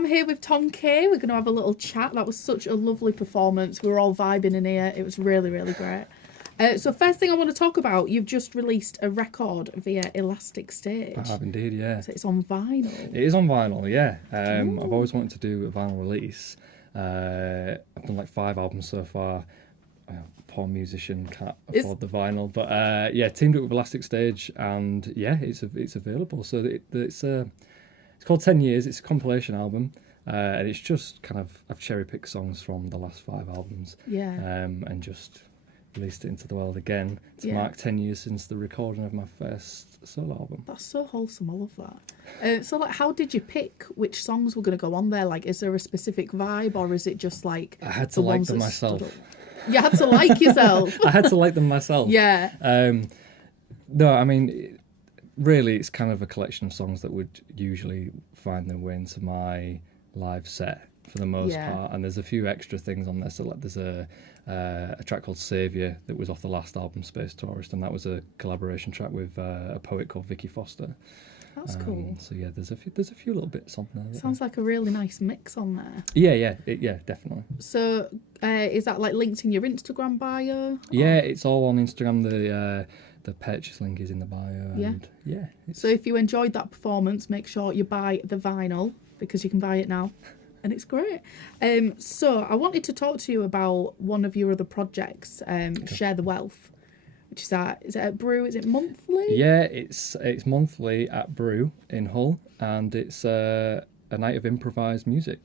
I'm here with Tom Kay. We're going to have a little chat. That was such a lovely performance. We were all vibing in here. It was really, really great. So first thing I want to talk about, you've just released a record via Elastic Stage. I have indeed, yeah. So it's on vinyl. It is on vinyl, yeah. I've always wanted to do a vinyl release. I've done like 5 albums so far. Poor musician, can't afford the vinyl. But yeah, teamed up with Elastic Stage, and yeah, it's available. So it's called 10 Years. It's a compilation album. And it's just kind of, I've cherry-picked songs from the last 5 albums. Yeah. And just released it into the world again to mark 10 years since the recording of my first solo album. That's so wholesome. I love that. So, like, how did you pick which songs were going to go on there? Like, is there a specific vibe, or is it just like I had to like them myself? You had to like yourself. I had to like them myself. Yeah. No, I mean, really, it's kind of a collection of songs that would usually find their way into my live set for the most part, and there's a few extra things on there. So like there's a track called Saviour that was off the last album, Space Tourist, and that was a collaboration track with a poet called Vicky Foster. That's cool. So yeah, there's a few little bits on there. Sounds like a really nice mix on there. Yeah, definitely. So is that like linked in your Instagram bio? Yeah, it's all on Instagram. The purchase link is in the bio. And yeah. So if you enjoyed that performance, make sure you buy the vinyl, because you can buy it now. And it's great. So I wanted to talk to you about one of your other projects, Share the Wealth, which is it at Brew? Is it monthly? Yeah, it's monthly at Brew in Hull, and it's a night of improvised music.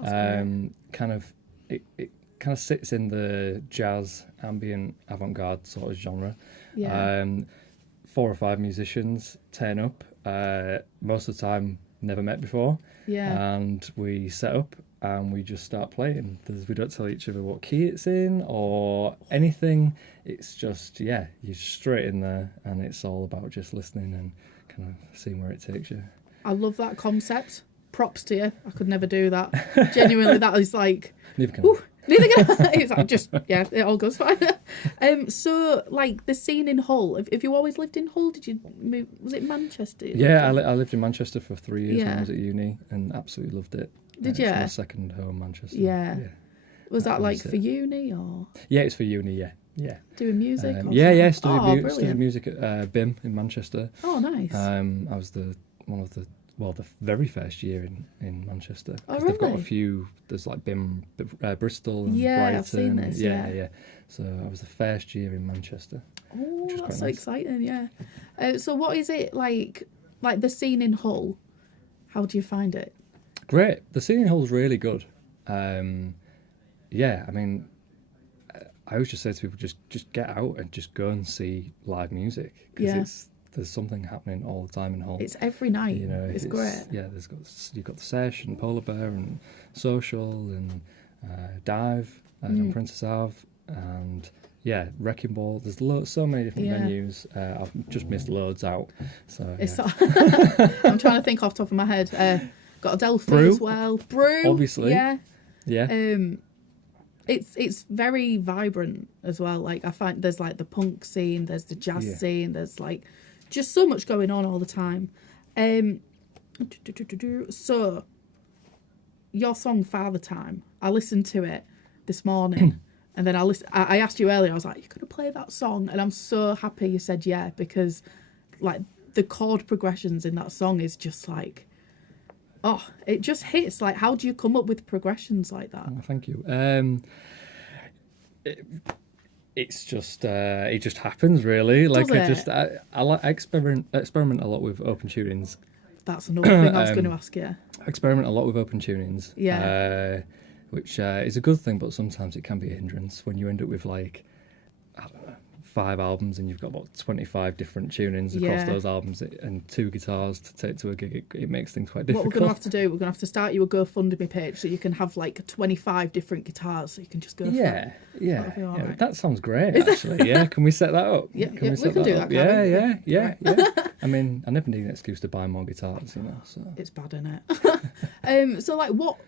It kind of sits in the jazz, ambient, avant-garde sort of genre. Yeah. 4 or 5 musicians turn up. Most of the time, never met before. Yeah. And we set up and we just start playing. We don't tell each other what key it's in or anything. It's just, you're straight in there, and it's all about just listening and kind of seeing where it takes you. I love that concept. Props to you. I could never do that. Genuinely, that is like... Neither can I. Neither can I. It's like just, it all goes fine. So, like, the scene in Hull, have you always lived in Hull? Did you move, was it Manchester? Yeah, I lived in Manchester for 3 years when I was at uni, and absolutely loved it. Did you? It's my second home, Manchester. Yeah. Was that like for uni, or? Yeah, it's for uni, yeah. Doing music? Studied music at BIM in Manchester. Oh, nice. I was the very first year in Manchester. Oh, really? They've got a few, there's like BIM, Bristol and Brighton. I've seen this, yeah. So I was the first year in Manchester. Oh, that's so exciting, yeah. So what is it like the scene in Hull? How do you find it? Great. The scene in Hull is really good. I mean, I always just say to people, just get out and just go and see live music, because there's something happening all the time in Hull. It's every night. You know, it's great. Yeah, you've got the Sesh and Polar Bear and Social and Dive and Princess Ave and Wrecking Ball. There's so many different venues. I've just missed loads out. So I'm trying to think off the top of my head. Got Adelphi as well. Brew, obviously. Yeah. It's very vibrant as well. Like, I find there's like the punk scene, there's the jazz scene, there's like just so much going on all the time. So your song Father Time, I listened to it this morning, and then I asked you earlier, I was like, you're gonna play that song? And I'm so happy you said yeah, because like the chord progressions in that song is just like, oh, it just hits. Like, how do you come up with progressions like that? Oh, thank you. It's just it just happens, really. Like, I experiment a lot with open tunings. That's another thing I was going to ask you. I experiment a lot with open tunings. Yeah. Which is a good thing, but sometimes it can be a hindrance when you end up with, like, I don't know, 5 albums and you've got about 25 different tunings across those albums and 2 guitars to take to a gig. It makes things quite difficult. What we're going to have to do, we're going to have to start you a GoFundMe page so you can have like 25 different guitars, so you can just go for it. Yeah. Right. That sounds great, actually. Yeah, can we set that up? Yeah, we can do that. Yeah. I mean, I never need an excuse to buy more guitars, you know. So it's bad, isn't it? So like, what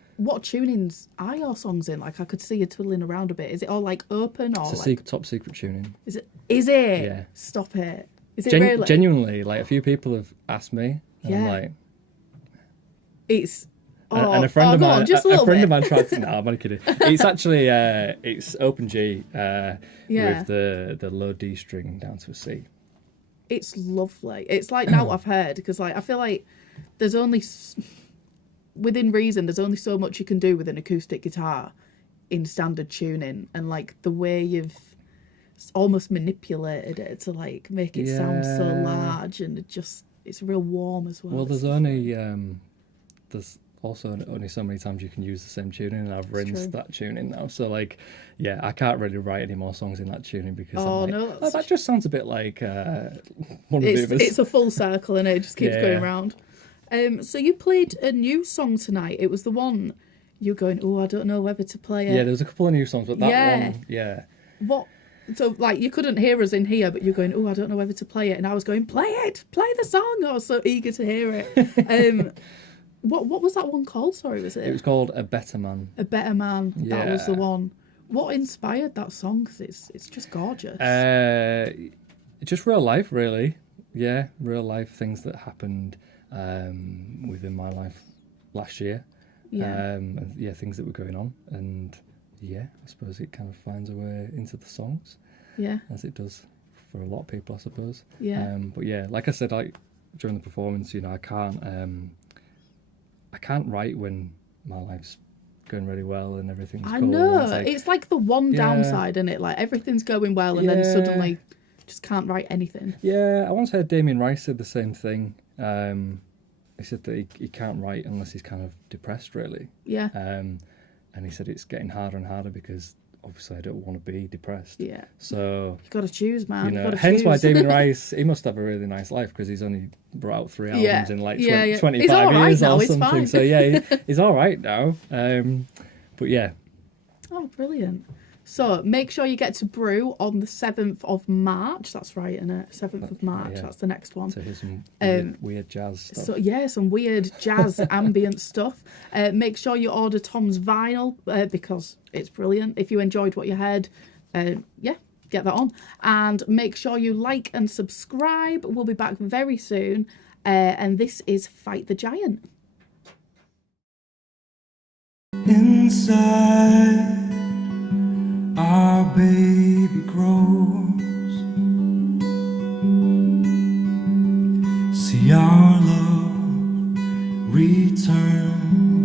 tunings are your songs in? Like, I could see you twiddling around a bit. Is it all like open, or it's a top secret tuning? Is it? Yeah. Stop it. Is it really? Genuinely, like, a few people have asked me, and I'm like, it's And a friend of go mine, on, just a little friend bit. of mine tried to. No, I'm only kidding. It's actually it's open G with the low D string down to a C. It's lovely. It's like now I've heard, because like I feel like there's only within reason there's only so much you can do with an acoustic guitar in standard tuning, and like the way you've almost manipulated it to like make it sound so large, and it's real warm as well. Well, there's only there's also only so many times you can use the same tuning, and I've rinsed that tuning now. So like, yeah, I can't really write any more songs in that tuning because that just sounds a bit like one of the others. It's a full circle and it just keeps going around. So you played a new song tonight. It was the one you're going, oh, I don't know whether to play it. Yeah, there was a couple of new songs, but that one, What? So like you couldn't hear us in here, but you're going, oh, I don't know whether to play it, and I was going, play the song. I was so eager to hear it. What was that one called? Sorry, was it? It was called A Better Man. A Better Man. Yeah. That was the one. What inspired that song? Because it's just gorgeous. Just real life, really. Yeah, real life things that happened within my life last year. Yeah. And things that were going on, and I suppose it kind of finds a way into the songs. Yeah. As it does for a lot of people, I suppose. Yeah. But yeah, like I said, like during the performance, I can't write when my life's going really well and everything's cool. I know. It's like the one downside, isn't it? Like everything's going well and then suddenly just can't write anything. Yeah, I once heard Damien Rice said the same thing. He said that he can't write unless he's kind of depressed, really. Yeah. And he said it's getting harder and harder because obviously I don't want to be depressed. Yeah. So you got to choose, man. Hence why Damien Rice, he must have a really nice life because he's only brought out 3 albums in like 25 years or something. Fine. So yeah, he's all right now. But yeah. Oh, brilliant. So make sure you get to Brew on the 7th of March. That's right, isn't it? 7th of March. Yeah. That's the next one. To hear some weird jazz stuff. So yeah, some weird jazz ambient stuff. Make sure you order Tom's vinyl because it's brilliant. If you enjoyed what you heard, get that on. And make sure you like and subscribe. We'll be back very soon. And this is Fight the Giant. Inside our baby grows. See our love return